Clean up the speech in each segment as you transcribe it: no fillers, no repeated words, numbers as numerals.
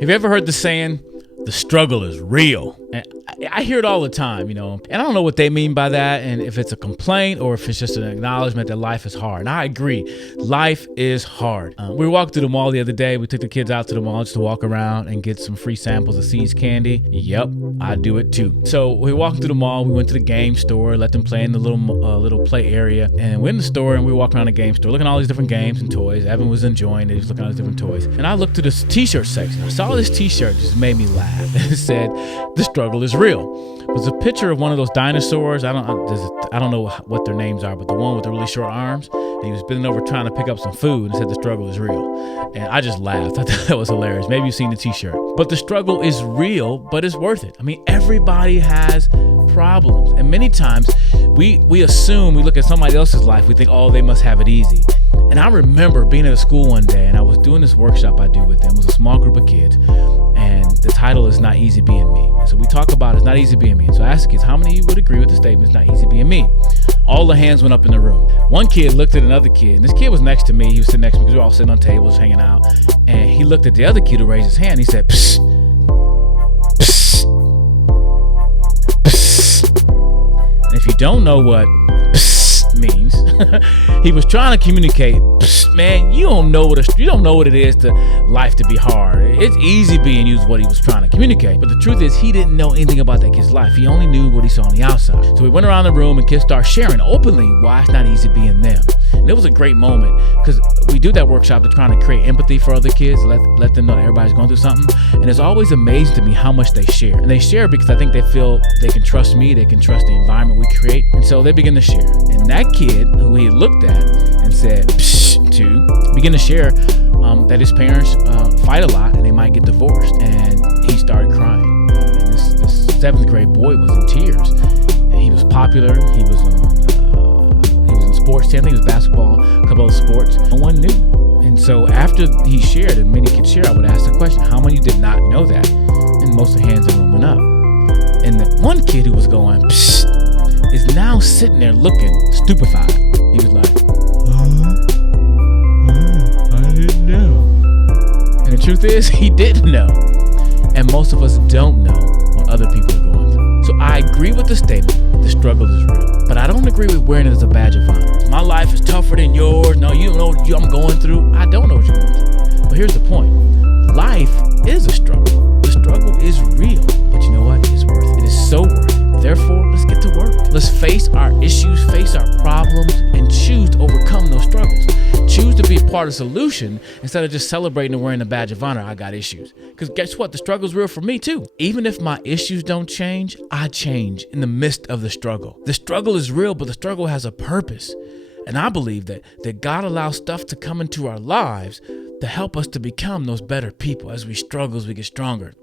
Have you ever heard the saying, the struggle is real? And I hear it all the time, and I don't know what they mean by that, and if it's a complaint or if it's just an acknowledgement that life is hard. And I agree, life is hard. We walked through the mall the other day. We took the kids out to the mall just to walk around and get some free samples of See's candy. Yep, I do it too. So we walked through the mall. We went to the game store, let them play in the little play area, and we're in the store and we walked around the game store, looking at all these different games and toys. Evan was enjoying it. He was looking at all these different toys, and I looked to this T-shirt section. I saw this T-shirt, just made me laugh. It said, "The struggle is real." It was a picture of one of those dinosaurs. I don't know what their names are, but the one with the really short arms. And he was bending over trying to pick up some food and said, "The struggle is real." And I just laughed. I thought that was hilarious. Maybe you've seen the T-shirt. But the struggle is real, but it's worth it. I mean, everybody has problems. And many times we assume, we look at somebody else's life, we think, oh, they must have it easy. And I remember being at a school one day, and I was doing this workshop I do with them. It was a small group of kids, and the title is Not Easy Being Me. And so we talk about it's not easy being me. And so I asked the kids, how many of you would agree with the statement, it's not easy being me? All the hands went up in the room. One kid looked at another kid, and this kid was next to me. He was sitting next to me because we were all sitting on tables hanging out. And he looked at the other kid who raised his hand. He said, "Psst, psst, psst." And if you don't know what psst means, he was trying to communicate, "Psst, man, you don't know what it is to life to be hard. It's easy being you," is what he was trying to communicate. But the truth is, he didn't know anything about that kid's life. He only knew what he saw on the outside. So we went around the room and kids started sharing openly why it's not easy being them. And it was a great moment because we do that workshop to trying to create empathy for other kids, let them know that everybody's going through something. And it's always amazing to me how much they share. And they share because I think they feel they can trust me, they can trust the environment we create. And so they begin to share. And that kid who he looked at and said, "Psh," to, began to share that his parents fight a lot and they might get divorced. And he started crying. And this 7th grade boy was in tears. And he was popular. He was in sports team. I think it was basketball, a couple of sports. No one knew. And so after he shared, and many kids share, I would ask the question, how many did not know that? And most of the hands in the room went up. And the one kid who was going, "Psst," is now sitting there looking stupefied. He was like, I didn't know. And the truth is, he didn't know. And most of us don't know what other people are going through. So I agree with the statement, the struggle is real. But I don't agree with wearing it as a badge of honor. My life is tougher than yours. No, you don't know what I'm going through. I don't know what you're going through. But here's the point. Life is a struggle. The struggle is real. But you know what? It's worth it. It is so worth it. Therefore, let's get to work. Let's face our issues, face our problems, and choose to overcome those struggles. Choose to be a part of the solution instead of just celebrating and wearing a badge of honor. I got issues. Because guess what? The struggle's real for me too. Even if my issues don't change, I change in the midst of the struggle. The struggle is real, but the struggle has a purpose. And I believe that God allows stuff to come into our lives to help us to become those better people. As we struggle, as we get stronger.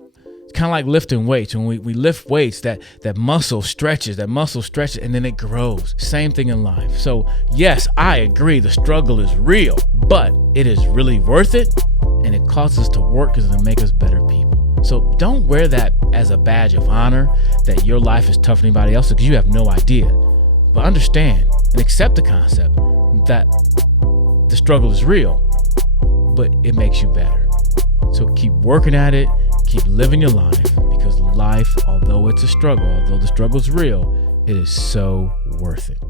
It's kind of like lifting weights. When we lift weights, that muscle stretches, and then it grows. Same thing in life. So yes, I agree, the struggle is real, but it is really worth it, and it causes us to work because it'll make us better people. So don't wear that as a badge of honor that your life is tougher than anybody else's, because you have no idea. But understand and accept the concept that the struggle is real, but it makes you better. So keep working at it, keep living your life, because life, although it's a struggle, although the struggle is real, it is so worth it.